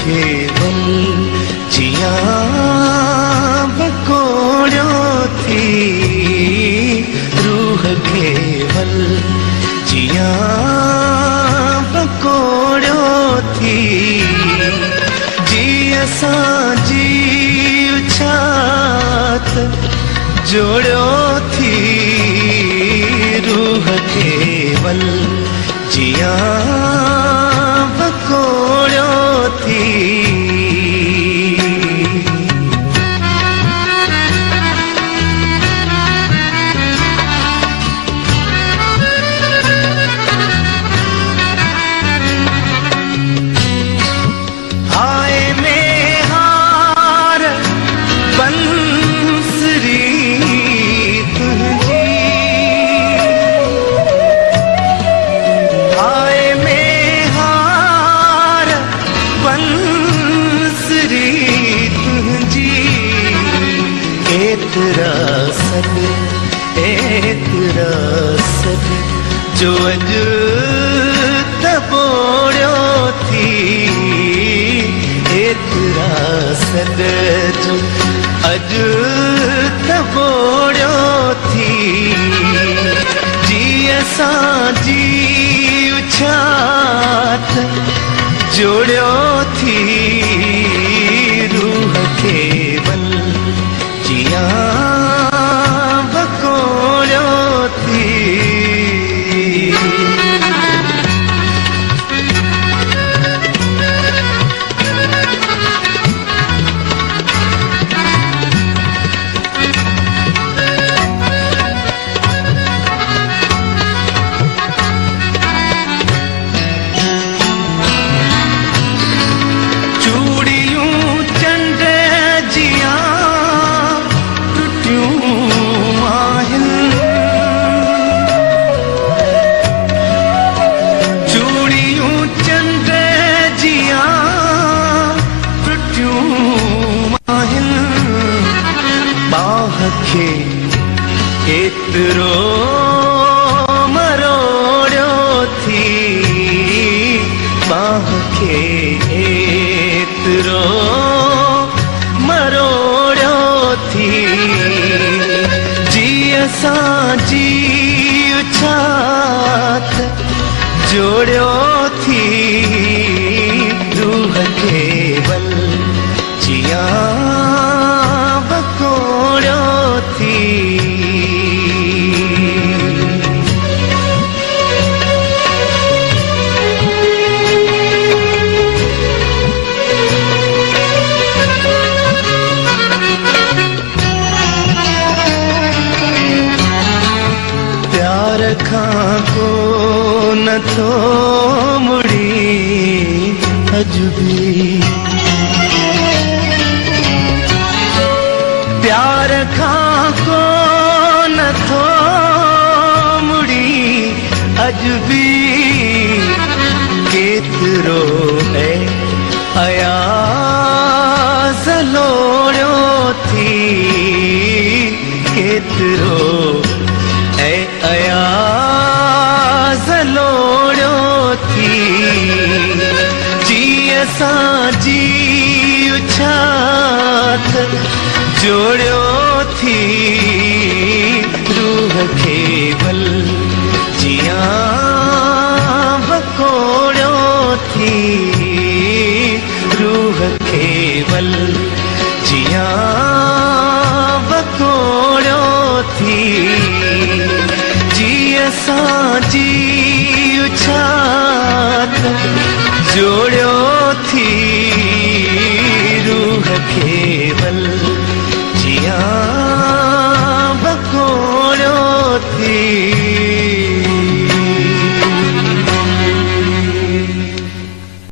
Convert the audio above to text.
केवल जिया बकोड़ो थी, रूह केवल जिया बकोड़ो थी, जी असां जीव छात जोड़ो थी, रूह केवल जिया बकोड़ो थी। हाय में हार बंसरी तुझी, हाय में हार बंसरी तुझी, एतरा सद जो अज तबोड़ो थी, एतरा सद जो अज तबोड़ो थी, जी असां जीव छात जोड़ो थी, रूह केवल जिया बकोड़ो थी। एतरो मरोड़ो थी, बाह के एतरो मरोड़ो थी, जी असां जीव छात जोड़ो थी, रूह केवल जिया बकोड़ो थी। प्यार खां को नथो मुड़ी अज भी, प्यार खां को नथो मुड़ी अज भी, केतिरो है अयाज़ लोड़ो थी, केतिरो है अयाज़ लोड़ो थी, जी असां जीव छात जोड़ो थी,